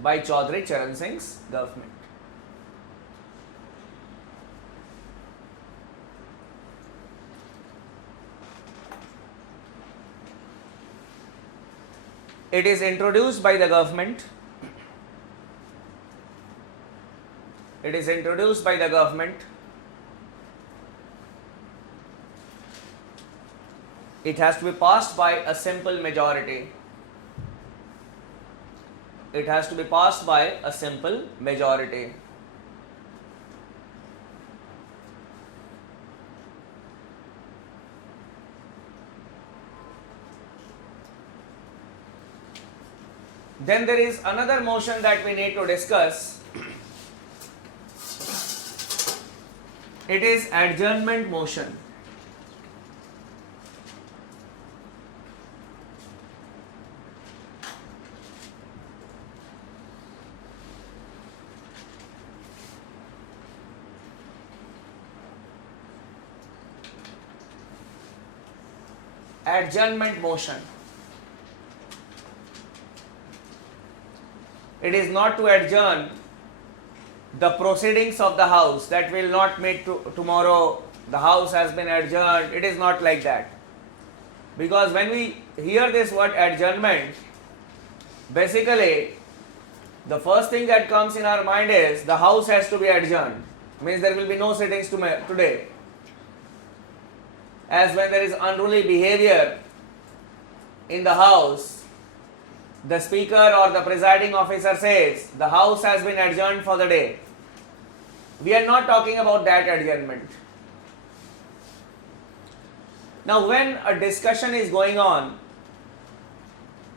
by Chaudhry Charan Singh's government. It is introduced by the government. It is introduced by the government. It has to be passed by a simple majority. It has to be passed by a simple majority. Then there is another motion that we need to discuss. It is adjournment motion. Adjournment motion. It is not to adjourn the proceedings of the house, that will not meet tomorrow, the house has been adjourned. It is not like that. Because when we hear this word adjournment, basically the first thing that comes in our mind is the house has to be adjourned. Means there will be no sittings today. As when there is unruly behavior in the house, the speaker or the presiding officer says the house has been adjourned for the day. We are not talking about that adjournment. Now, when a discussion is going on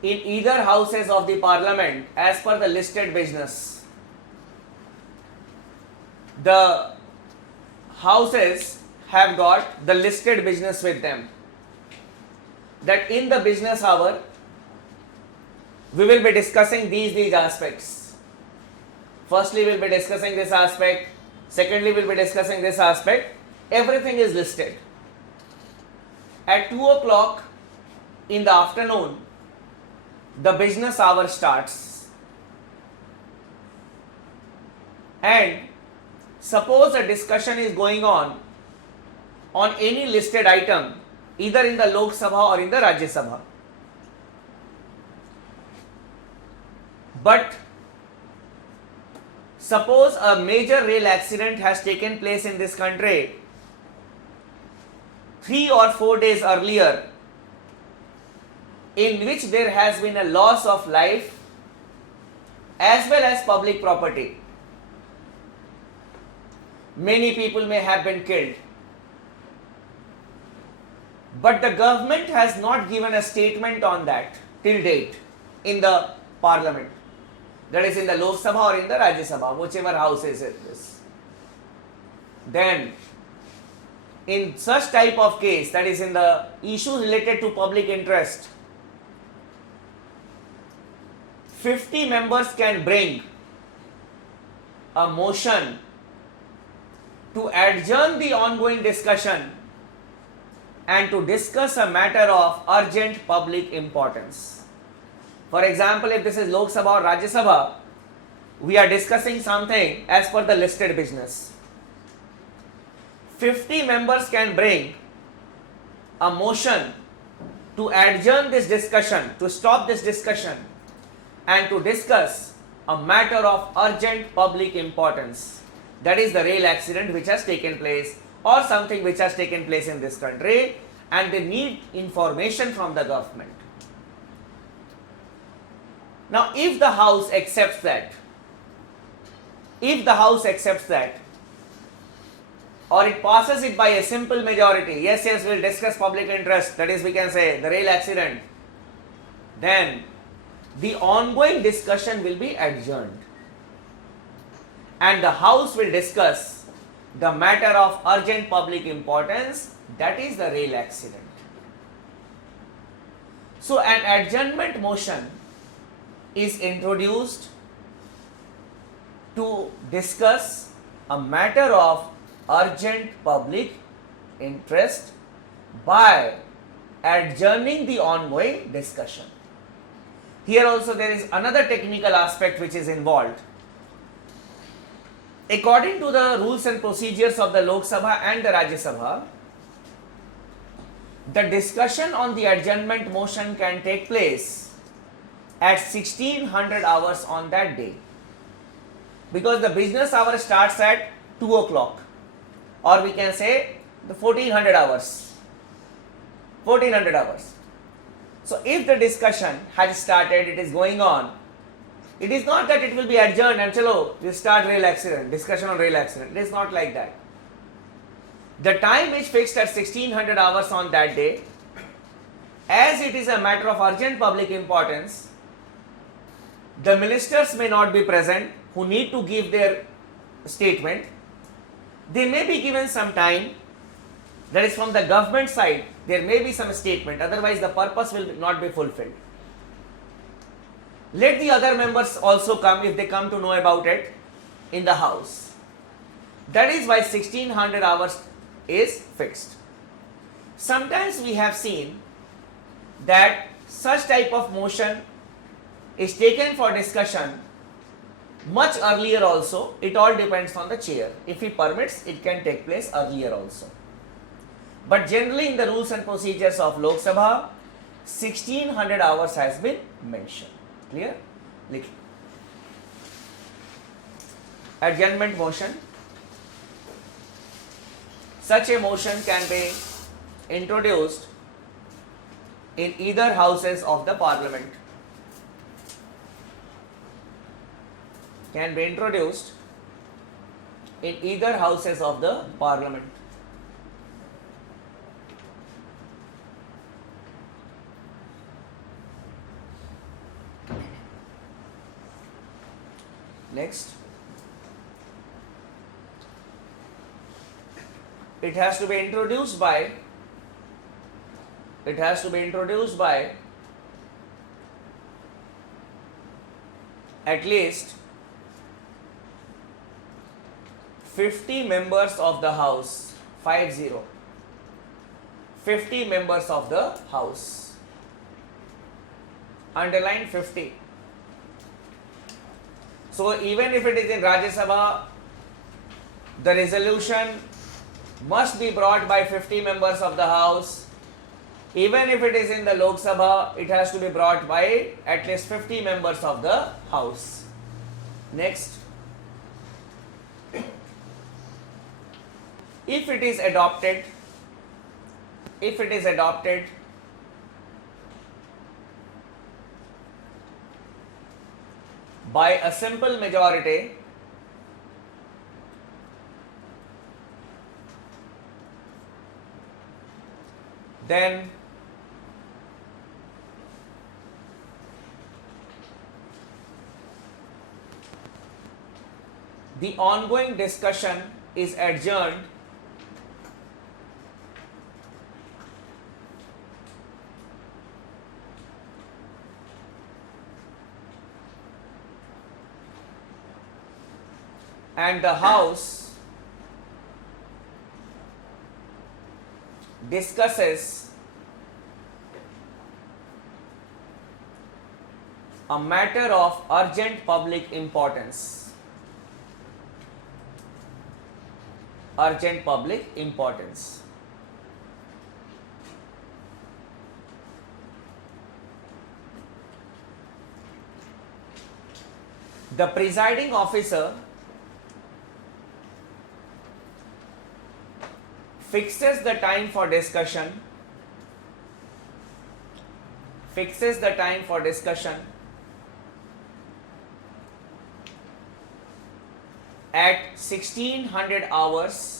in either houses of the parliament as per the listed business, the houses have got the listed business with them, that in the business hour we will be discussing these aspects. Firstly, we will be discussing this aspect. Secondly, we will be discussing this aspect. Everything is listed. At 2 o'clock in the afternoon, the business hour starts. And suppose a discussion is going on any listed item, either in the Lok Sabha or in the Rajya Sabha. But suppose a major rail accident has taken place in this country 3 or 4 days earlier, in which there has been a loss of life as well as public property. Many people may have been killed. But the government has not given a statement on that till date in the parliament. That is in the Lok Sabha or in the Rajya Sabha, whichever house is this. Then, in such type of case, that is in the issues related to public interest, 50 members can bring a motion to adjourn the ongoing discussion and to discuss a matter of urgent public importance. For example, if this is Lok Sabha or Rajya Sabha, we are discussing something as per the listed business. 50 members can bring a motion to adjourn this discussion, to stop this discussion, and to discuss a matter of urgent public importance. That is the rail accident which has taken place or something which has taken place in this country, and they need information from the government. Now, if the house accepts that, or it passes it by a simple majority, yes, we'll discuss public interest, that is, we can say the rail accident, then the ongoing discussion will be adjourned and the house will discuss the matter of urgent public importance, that is the rail accident. So, an adjournment motion is introduced to discuss a matter of urgent public interest by adjourning the ongoing discussion. Here also there is another technical aspect which is involved. According to the rules and procedures of the Lok Sabha and the Rajya Sabha, the discussion on the adjournment motion can take place at 1600 hours on that day, because the business hour starts at 2 o'clock, or we can say the 1400 hours. 1400 hours. So if the discussion has started, it is going on, it is not that it will be adjourned and chalo, we start rail accident, discussion on rail accident. It is not like that. The time is fixed at 1600 hours on that day. As it is a matter of urgent public importance, the ministers may not be present who need to give their statement. They may be given some time, that is from the government side, there may be some statement, otherwise the purpose will not be fulfilled. Let the other members also come if they come to know about it in the house. That is why 1600 hours is fixed. Sometimes we have seen that such type of motion is taken for discussion much earlier also. It all depends on the chair. If he permits, it can take place earlier also. But generally in the rules and procedures of Lok Sabha, 1600 hours has been mentioned. Clear? Adjournment motion. Such a motion can be introduced in either houses of the parliament. Can be introduced in either houses of the parliament. Next, it has to be introduced by at least 50 members of the house. 50 members of the house. Underline 50. So even if it is in Rajya Sabha, the resolution must be brought by 50 members of the house. Even if it is in the Lok Sabha, it has to be brought by at least 50 members of the house. Next, if it is adopted by a simple majority, then the ongoing discussion is adjourned and the House discusses a matter of urgent public importance. Urgent public importance. The presiding officer fixes the time for discussion at 1600 hours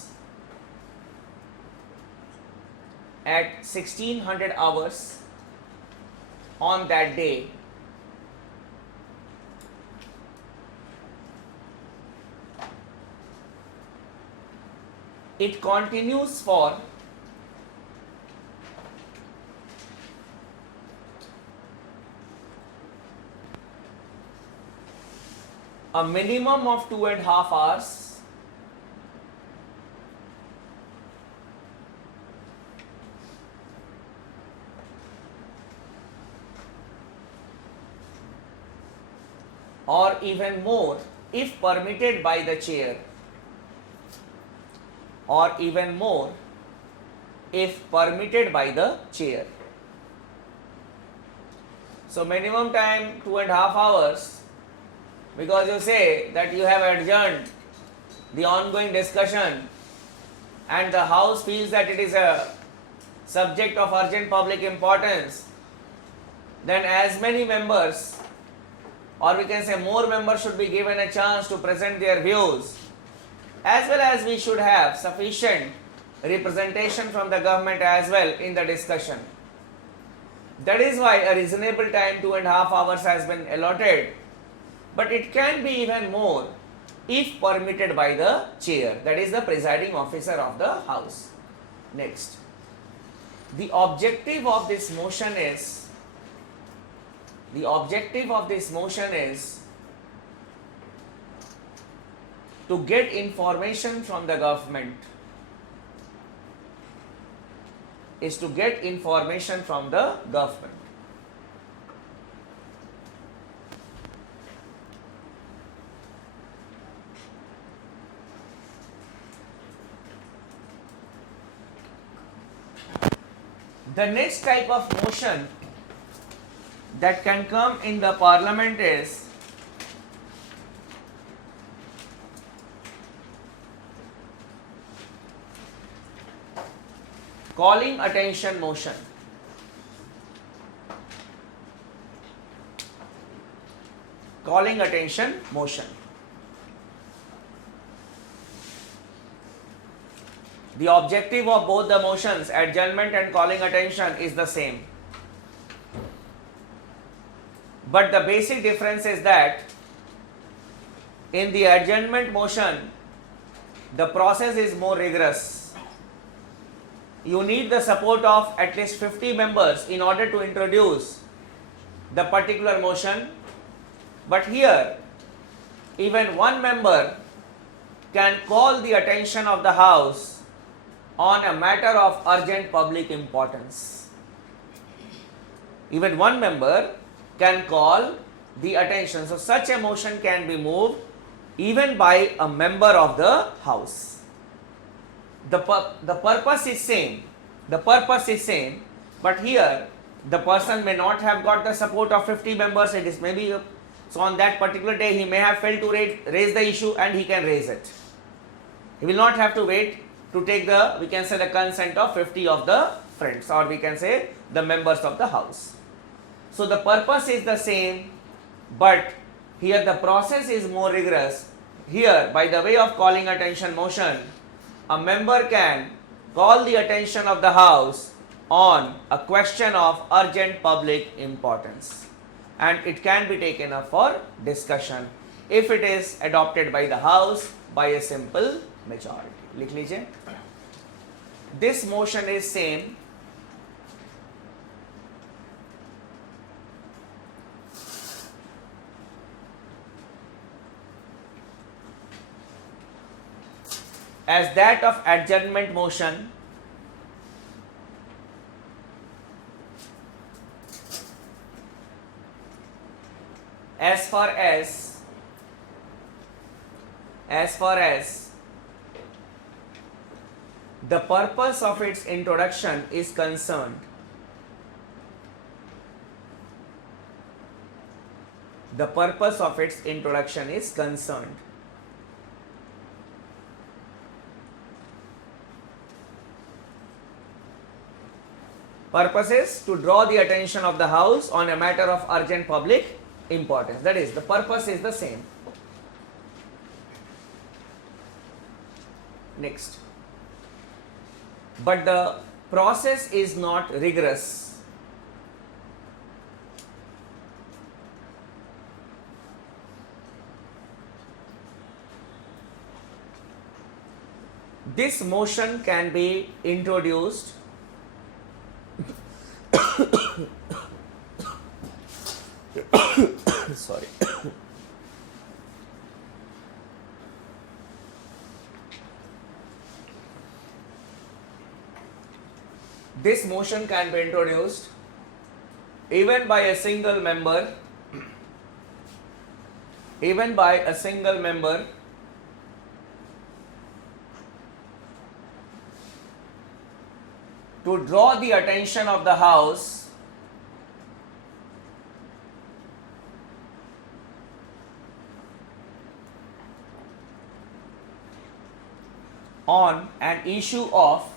on that day. It continues for a minimum of 2.5 hours even more if permitted by the chair, or even more if permitted by the chair. So minimum time 2.5 hours, because you say that you have adjourned the ongoing discussion and the House feels that it is a subject of urgent public importance, then as many members, or we can say more members, should be given a chance to present their views, as well as we should have sufficient representation from the government as well in the discussion. That is why a reasonable time 2.5 hours has been allotted, but it can be even more if permitted by the chair, that is the presiding officer of the House. Next, the objective of this motion is to get information from the government, The next type of motion that can come in the parliament is calling attention motion. Calling attention motion. The objective of both the motions, adjournment and calling attention, is the same. But the basic difference is that in the adjournment motion, the process is more rigorous. You need the support of at least 50 members in order to introduce the particular motion. But here, even one member can call the attention of the House on a matter of urgent public importance. Even one member can call the attention. So such a motion can be moved even by a member of the House. The purpose is same. But here the person may not have got the support of 50 members. It is maybe so on that particular day he may have failed to raise the issue, and he can raise it. He will not have to wait to take the, we can say, the consent of 50 of the friends, or we can say the members of the House. So the purpose is the same, but here the process is more rigorous. Here, by the way of calling attention motion, a member can call the attention of the House on a question of urgent public importance, and it can be taken up for discussion if it is adopted by the House by a simple majority. लिख लीजिए. This motion is same. As that of adjournment motion, as far as the purpose of its introduction is concerned, Purpose is to draw the attention of the House on a matter of urgent public importance. That is, the purpose is the same. Next. But the process is not rigorous. This motion can be introduced sorry. This motion can be introduced even by a single member even by a single member to draw the attention of the House on an issue of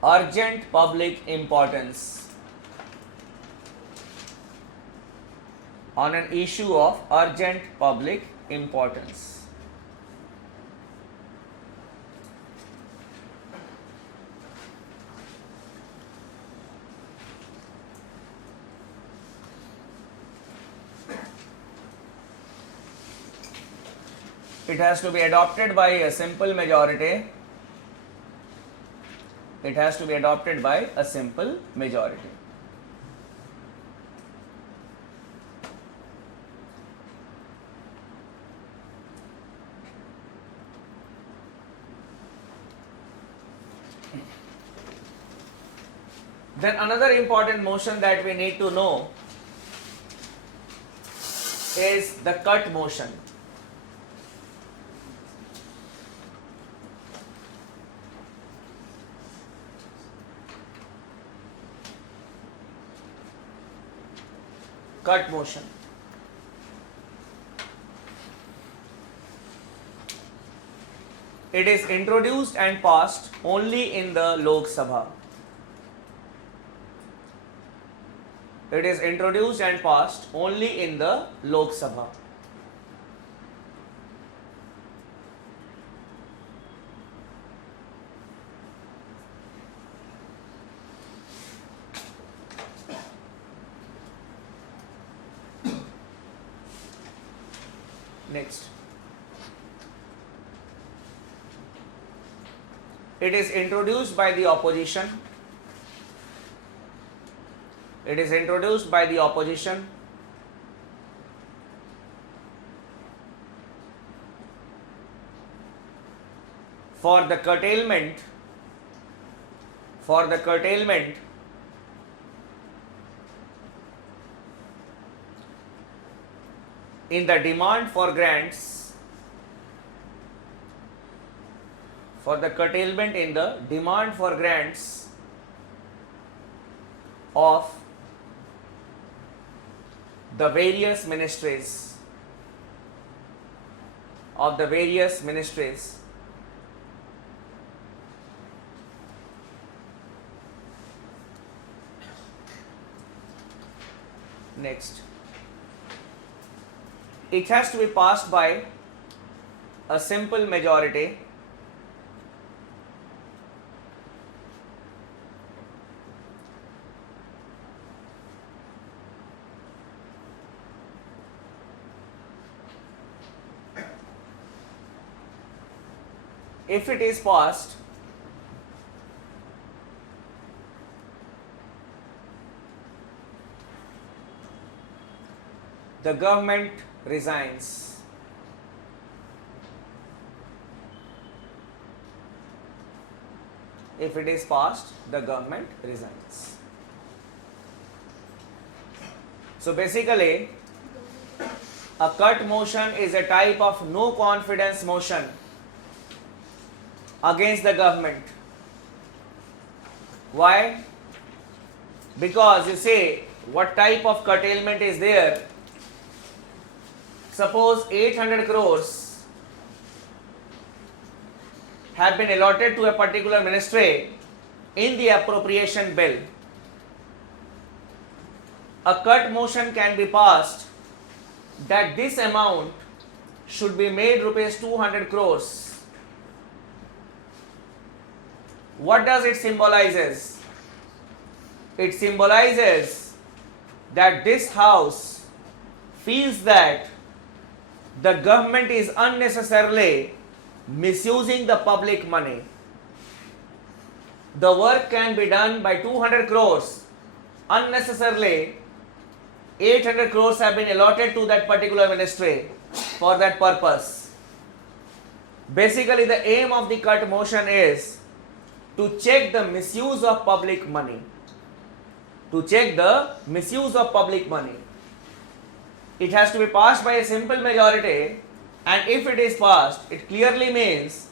urgent public importance, on an issue of urgent public importance. It has to be adopted by a simple majority. It has to be adopted by a simple majority. Then another important motion that we need to know is the cut motion. Cut motion. It is introduced and passed only in the Lok Sabha. It is introduced and passed only in the Lok Sabha. Next, it is introduced by the opposition. It is introduced by the opposition for the curtailment in the demand for grants, for the curtailment in the demand for grants of the various ministries, Next, it has to be passed by a simple majority. If it is passed, the government resigns. If it is passed, the government resigns. So basically, a cut motion is a type of no confidence motion against the government. Why? Because you say, what type of curtailment is there? Suppose 800 crores have been allotted to a particular ministry in the appropriation bill. A cut motion can be passed that this amount should be made rupees 200 crores. What does it symbolizes? It symbolizes that this house feels that the government is unnecessarily misusing the public money. The work can be done by 200 crores. Unnecessarily, 800 crores have been allotted to that particular ministry for that purpose. Basically, the aim of the cut motion is to check the misuse of public money. to check the misuse of public money. It has to be passed by a simple majority, and if it is passed, it clearly means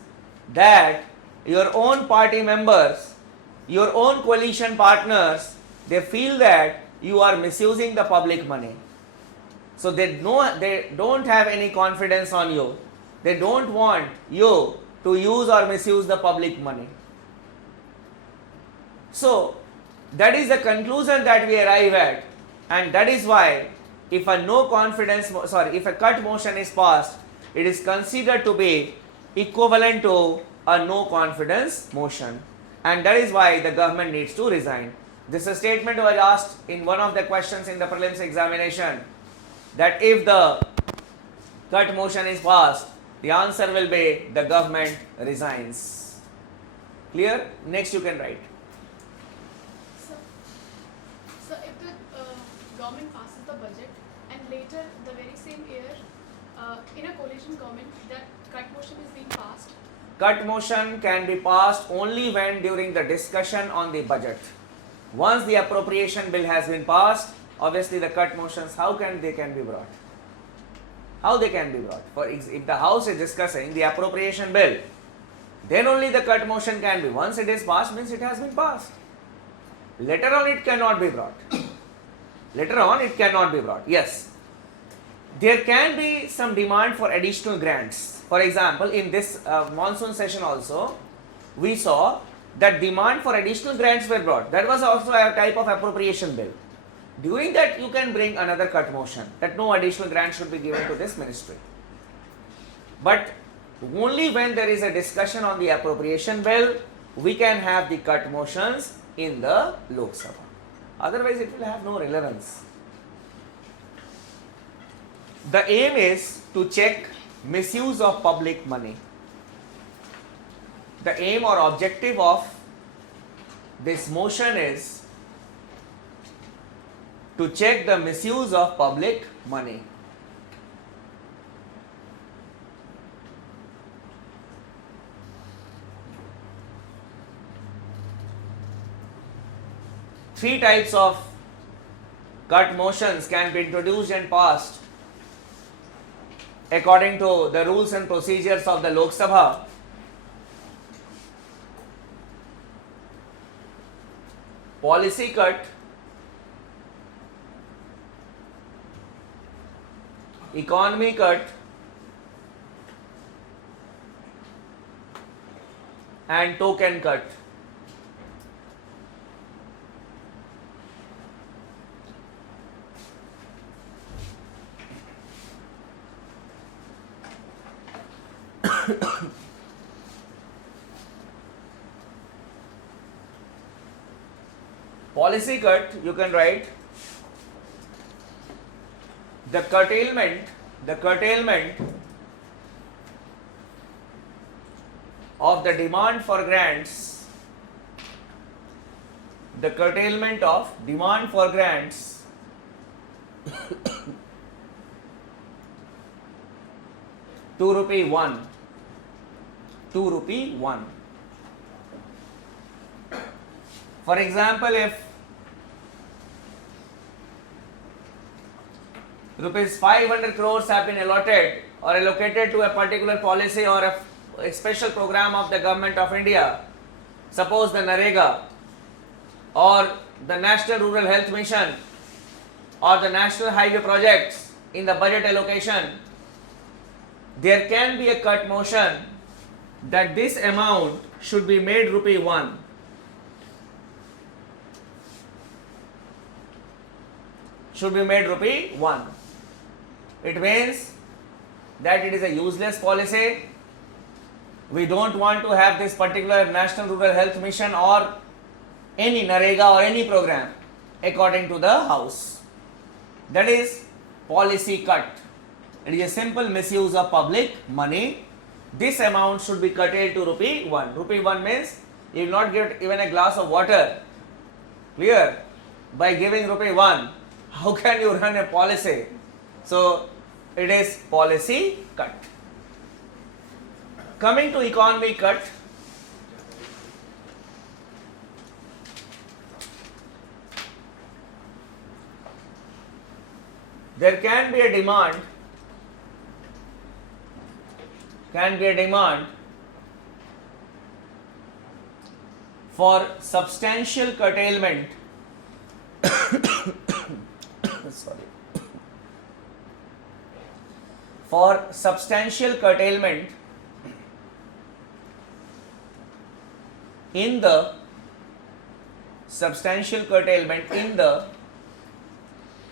that your own party members, your own coalition partners, they feel that you are misusing the public money. So they don't have any confidence on you. They don't want you to use or misuse the public money. So that is the conclusion that we arrive at, and that is why if a if a cut motion is passed, it is considered to be equivalent to a no confidence motion, and that is why the government needs to resign. This statement was asked in one of the questions in the prelims examination, that if the cut motion is passed, the answer will be the government resigns. Clear? Next you can write. So if the government passes the budget and later the very same year in a coalition government that cut motion is being passed? Cut motion can be passed only when during the discussion on the budget. Once the appropriation bill has been passed, obviously the cut motions, how can they be brought? How they can be brought? If the House is discussing the appropriation bill, then only the cut motion can be. Once it is passed, means it has been passed. Later on it cannot be brought. Later on it cannot be brought. Yes. There can be some demand for additional grants. For example, in this monsoon session also, we saw that demand for additional grants were brought. That was also a type of appropriation bill. During that, you can bring another cut motion that no additional grant should be given to this ministry. But only when there is a discussion on the appropriation bill, we can have the cut motions in the Lok Sabha. Otherwise, it will have no relevance. The aim is to check misuse of public money. The aim or objective of this motion is to check the misuse of public money. Three types of cut motions can be introduced and passed according to the rules and procedures of the Lok Sabha. Policy cut, economy cut, and token cut. Policy cut, you can write the curtailment of the demand for grants, the curtailment of demand for grants ₹2 1. For example, if ₹500 crores have been allotted or allocated to a particular policy or a special program of the government of India, suppose the NREGA or the National Rural Health Mission or the National Highway projects in the budget allocation, there can be a cut motion that this amount should be made ₹1. Should be made ₹1. It means that it is a useless policy. We don't want to have this particular National Rural Health Mission or any NREGA or any program according to the House. That is policy cut. It is a simple misuse of public money. This amount should be curtailed to ₹1. ₹1 means you will not get even a glass of water. Clear? By giving ₹1, how can you run a policy? So it is policy cut. Coming to economy cut, there can be a demand for substantial curtailment sorry, for substantial curtailment in the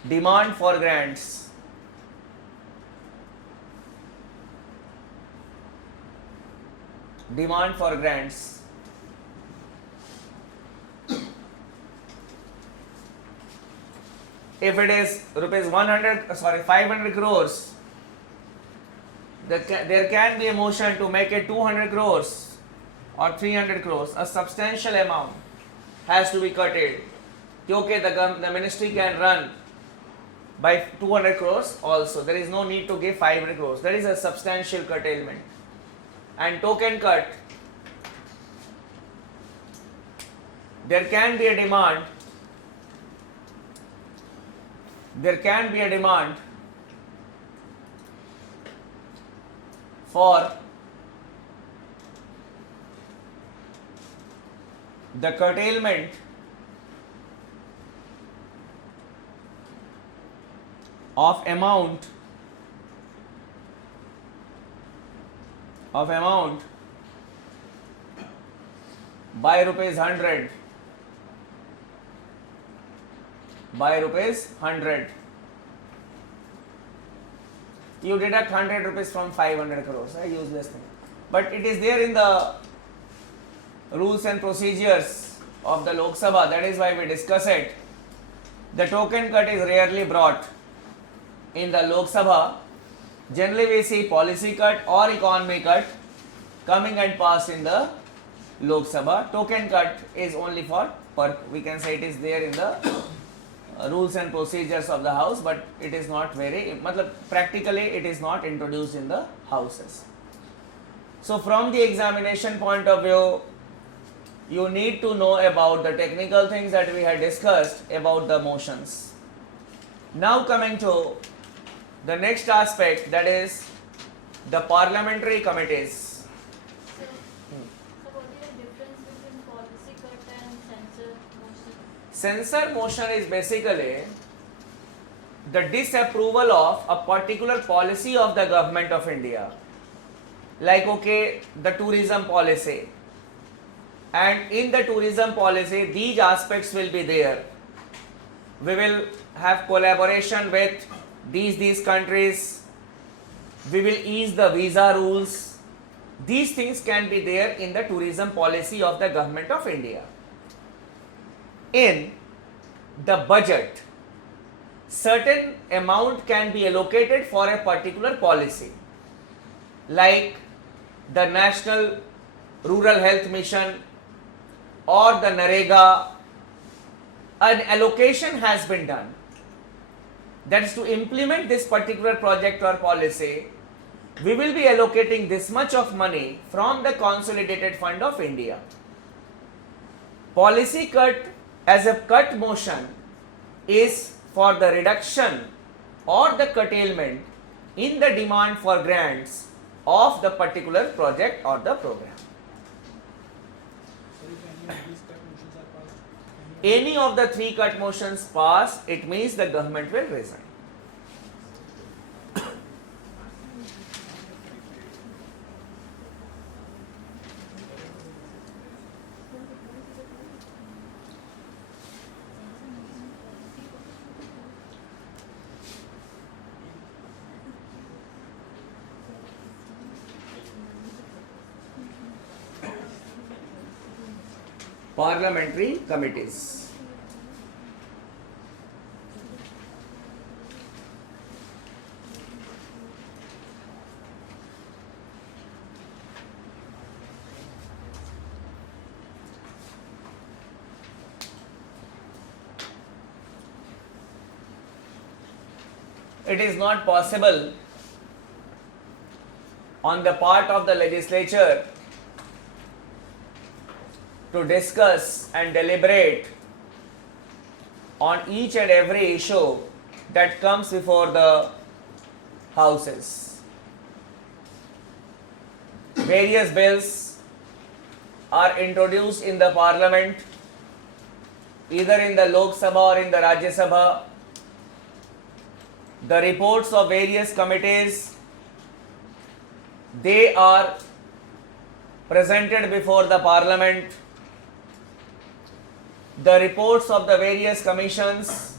demand for grants if it is rupees 500 crores, there can be a motion to make it 200 crores or 300 crores. A substantial amount has to be curtailed. Okay, the ministry can run by 200 crores also. There is no need to give 500 crores. That is a substantial curtailment. And token cut, there can be a demand for the curtailment of amount by rupees 100 you deduct 100 rupees from 500 crores, a useless thing, but it is there in the rules and procedures of the Lok Sabha. That is why we discuss it. The token cut is rarely brought in the Lok Sabha. Generally we see policy cut or economy cut coming and passed in the Lok Sabha. Token cut is only for we can say it is there in the rules and procedures of the house, but it is not practically it is not introduced in the houses. So from the examination point of view, you need to know about the technical things that we had discussed about the motions. Now coming to the next aspect, that is the parliamentary committees. So what is the difference between policy cut and censor motion? Censor motion is basically the disapproval of a particular policy of the government of India. Like the tourism policy. And in the tourism policy, these aspects will be there. We will have collaboration with these countries. We will ease the visa rules. These things can be there in the tourism policy of the government of India. In the budget, certain amount can be allocated for a particular policy, like the National Rural Health Mission or the NREGA. An allocation has been done. That is, to implement this particular project or policy, we will be allocating this much of money from the Consolidated Fund of India. Policy cut as a cut motion is for the reduction or the curtailment in the demand for grants of the particular project or the program. Any of the three cut motions pass, it means the government will resign. Parliamentary committees. It is not possible on the part of the legislature to discuss and deliberate on each and every issue that comes before the houses. Various bills are introduced in the parliament, either in the Lok Sabha or in the Rajya Sabha. The reports of various committees, they are presented before the parliament. The reports of the various commissions